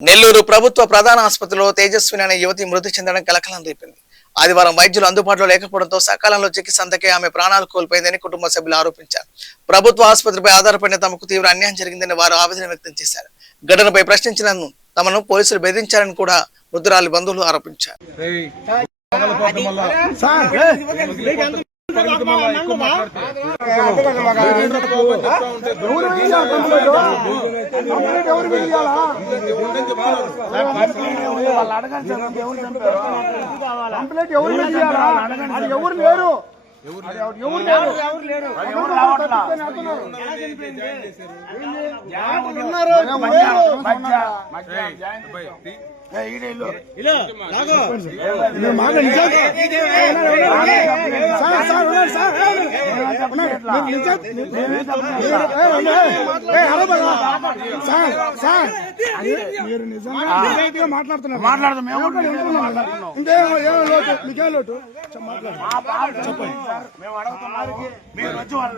నెల్లూరు ప్రభుత్వ ప్రధాన ఆసుపత్రిలో తేజస్విని అనే యువతి మృతి చెందడం కలకలం రేపింది. ఆదివారం వైద్యులు అందుబాటులో లేకపోవడంతో సకాలంలో చికిత్స అందకే ఆమె ప్రాణాలు కోల్పోయిందని కుటుంబ సభ్యులు ఆరోపించారు. ప్రభుత్వ ఆసుపత్రిపై ఆధారపడిన తమకు తీవ్ర అన్యాయం జరిగిందని వారు ఆవేదన వ్యక్తం చేశారు. ఘటనపై ప్రశ్నించిన తమను పోలీసులు బెదిరించారని కూడా మృతురాలి బంధువులు ఆరోపించారు.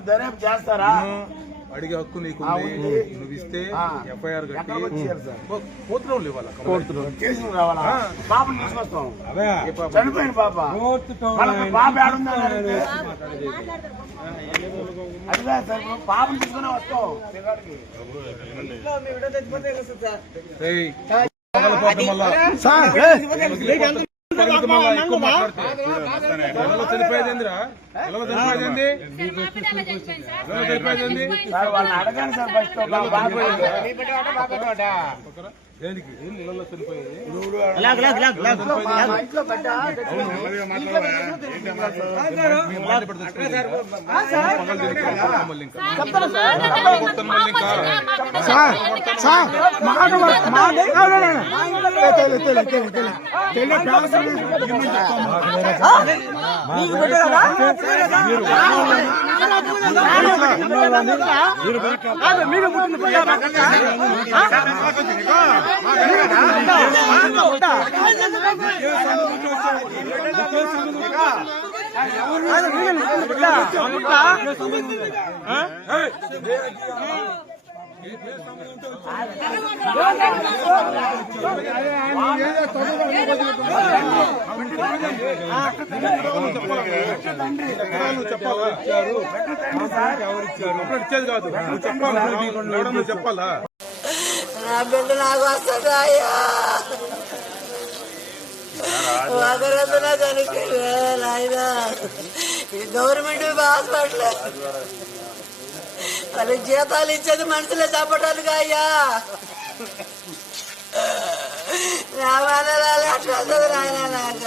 దర్యాప్తు చేస్తారా అడిగే హక్కు నీకు నువ్వు ఇస్తే ఎఫ్ఐఆర్ కట్టి కోర్టులో రావాలా పాపను తీసుకొస్తాం చనిపోయిన పాప పాప ఏడుందా అడిగా సార్ పాపను తీసుకునే వస్తాం చనిపోయేదేందిరా చనిపోయేదేంది వాళ్ళని అడగండి సార్ ఫస్ట్ దేనికి నీళ్ళలో చనిపోయేది చెప్పాలా నా బిడ్డ నాకు వస్తుందా అయ్యా ఒకరంతా చనిపోయినా ఈ గవర్నమెంట్ హాస్పిటల్ వాళ్ళకి జీతాలు ఇచ్చేది మనుషులే చెప్పటానికి అయ్యా నా మనరాలు అట్లా నాయన నాకు